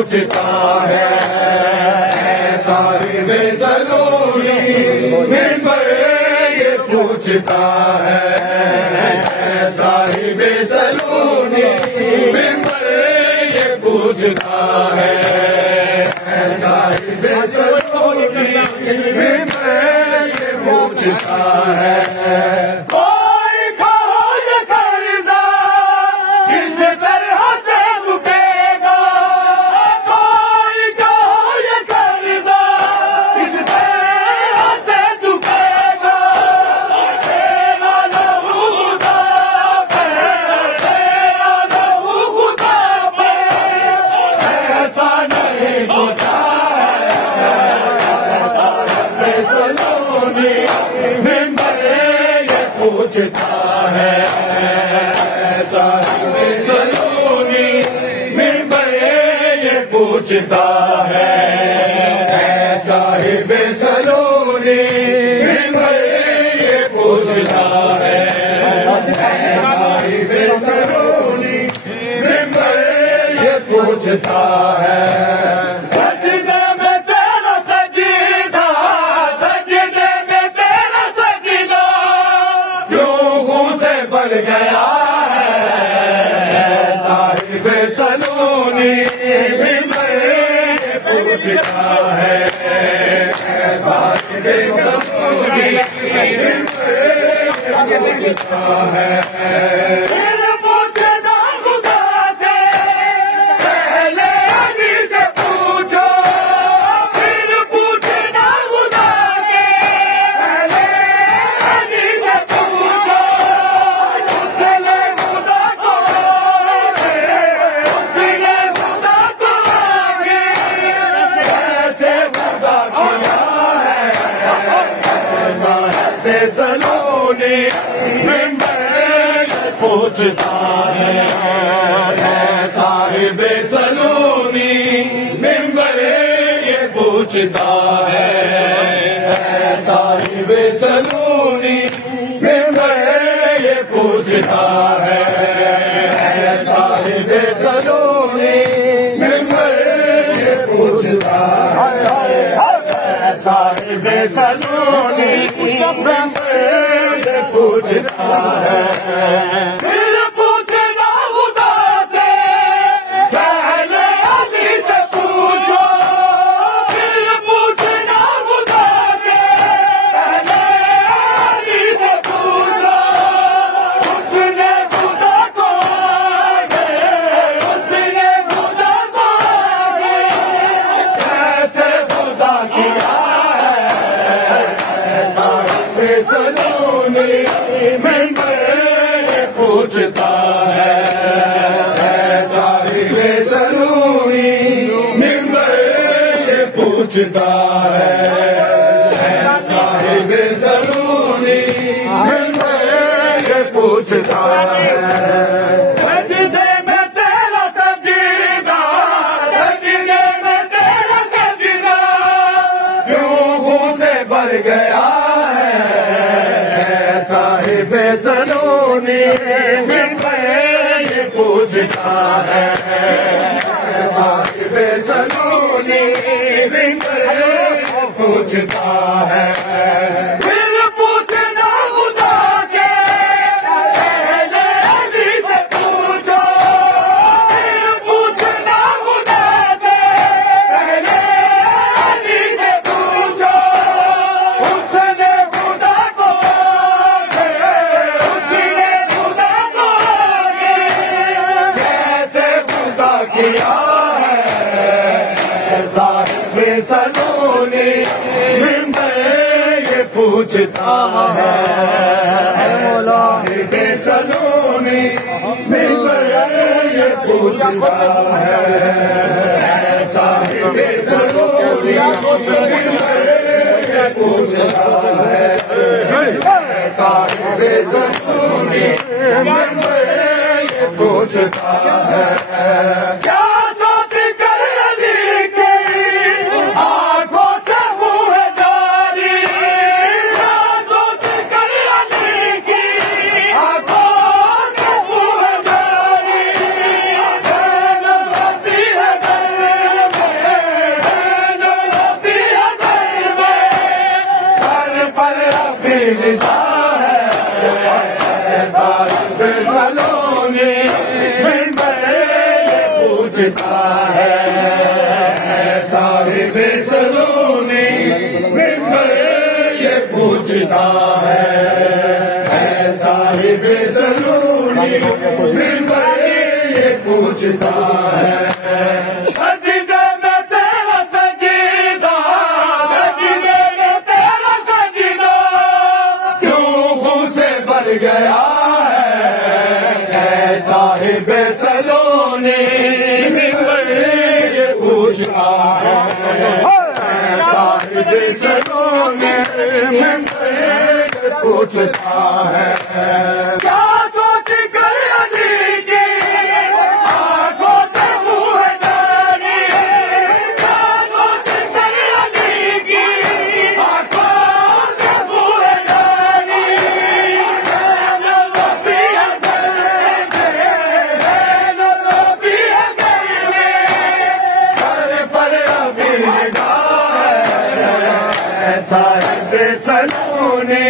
पूछता है, साहिब सलूनी मिंबर ये पूछता है, साहिब सलूनी मिंबर ये पूछता है, साहिब सलूनी मिंबर ये पूछता है। पूछता है, साहिब सलूनी मिंबर ये पूछता है, साहिब सलूनी मिंबर ये पूछता है, साहिब सलूनी मिंबर ये पूछता है। गया है साहिब सलूनी मिंबर ये पूछता है, साहिब सलूनी मिंबर ये पूछता है। सलूनी मिंबर ये पूछता है, साहिब सलूनी मिंबर ये पूछता है, साहिब सलूनी मिंबर ये पूछता है, साहिब सलूनी मिंबर ये पूछता है, साहिब सलूनी मिंबर ये पूछता है। फिर पूछना खुदा से, पहले अली से पूछो, फिर पूछना खुदा से, पहले अली से पूछो, उसने खुदा को आगे, उसने खुदा को आगे कैसे खुदा किया है, सलूनी मिंबर ये पूछता है, साहिब सलूनी मिंबर ये पूछता है, साहिब सलूनी मिंबर ये पूछता है। सजदे में तेरा सजीदा, सजदे में तेरा सजीदा, रूहों से भर गया साहिब सलूनी मिंबर ये पूछता है, साहिब सलूनी मिंबर ये पूछता है। फिर पूछना खुदा से, पहले अली से पूछो, फिर पूछना खुदा से, पहले अली से पूछो, उसने खुदा को किया है, साहिब सलूनी मिंबर ये पूछता है, साहिब सलूनी मिंबर ये पूछता है, साहिब सलूनी मिंबर ये पूछता है, साहिब सलूनी मिंबर ये पूछता है। क्या सोच कर अली की आंखों से मुँह जारी, क्या सोच कर अली की आंखों से मुँह जारी, है पूछता है साहिब सलोनी मिंबर ये पूछता है साहिब सलोनी मिंबर ये पूछता है सजदे में तेरा सजीदा सजदे में तेरा सजीदा क्यों खून से भर गया है साहिब सलोनी मिंबर ये पूछता है साहिब सलोनी मिंबर ये पूछता है क्या सोच कर अली की आंखों से मुंह जानी क्या सोच कर अली की आंखों से मुंह जानी साहिब सलोनी